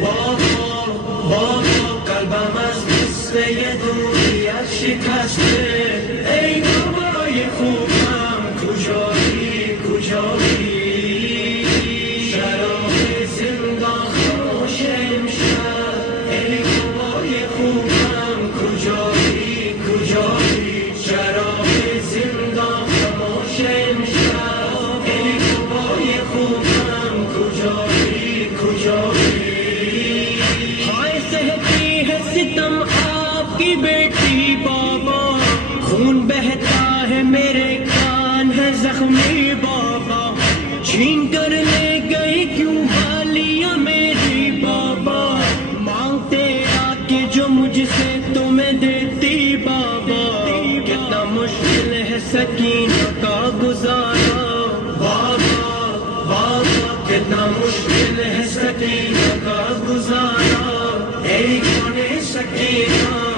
بابا قلبم از قصه دوریت شکسته. ای بابای خوبم کجایی کجایی؟ شراب زندان خاموش امشب. ای بابای خوبم کجایی کجایی؟ شراب زندان خاموش امشب. ای بابای خوبم کجایی کجایی؟ सितम आपकी बेटी बाबा, खून बहता है मेरे कान है जख्मी बाबा। छीन कर ले गई क्यों बालियां मेरी बाबा, मांगते आके जो मुझसे तुम्हें देती बाबा। कितना मुश्किल है सकीना का गुजारा बाबा, बाबा कितना मुश्किल है सकीना का गुजारा। एक सकीना